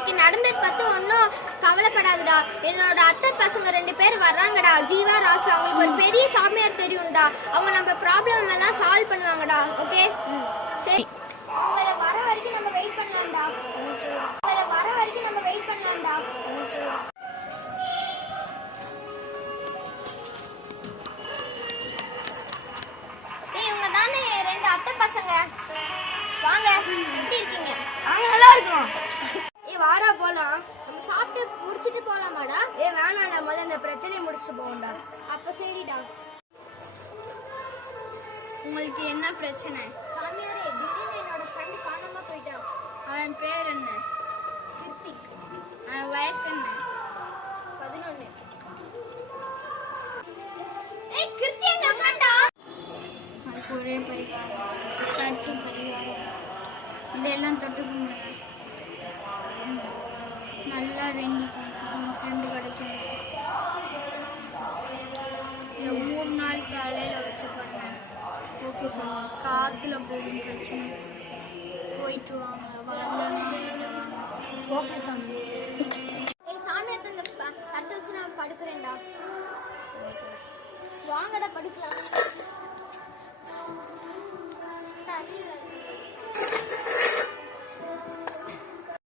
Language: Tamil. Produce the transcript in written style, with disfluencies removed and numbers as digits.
இன்னைக்கு நடந்தது பத்தி ஒன்றும் கவலைப்படாதுடா. என்னோட அத்தை பசங்க 2 பேர் வர்றாங்கடா, ஜீவா ராசு. அவங்களுக்கு ஒரு பெரிய சாமியார் தெரியும்டா. அவங்க நம்ம ப்ராப்ளம் எல்லாம் சால்வ் பண்ணுவாங்கடா. ஓகே, சரி. அவங்கள வர வரைக்கும் நம்ம வெயிட் பண்ணலாம்டா. இவங்க தானே 2 அத்தை பசங்க. வாங்க, எப்படி இருக்கீங்க? நாங்க நல்லா இருக்கோம். வாடா போலாம். நம்ம சாப்பிட்டு முடிச்சிட்டு போலாமாடா? வேணாம், முதல்ல இந்த பிரச்சனையை முடிச்சுட்டு போவோம்டா. அப்ப சரிடா. உங்களுக்கு என்ன பிரச்சனை? சாமியாரே, திடீர்னு என்னோட ஃப்ரெண்ட் காணாம போயிட்டான். அவன் பேர் என்ன? கிருத்திக். அவன் வயசு என்ன? 11. ஏய், கிருத்தி எங்க அம்மாடா? அதுக்கு ஒரே பரிகாரம், சட்டி பரிகாரம். இதெல்லாம் தொட்டு கும்பிடுங்க. நல்லா வேண்டிக்கோங்க, உங்கள் ஃப்ரெண்டு கிடைக்கும். இந்த 3 நாள் தலையில் வச்சு படுங்க. Okay sir. காற்றுல போகும் பிரச்சனை போயிட்டு வாங்க. வரலன்னா ஓகே சாமி. ஏய், சாமியார் தந்த தட்டை வச்சு நான் படுக்கிறேன்டா. வாங்கடா, படுக்கலாம்.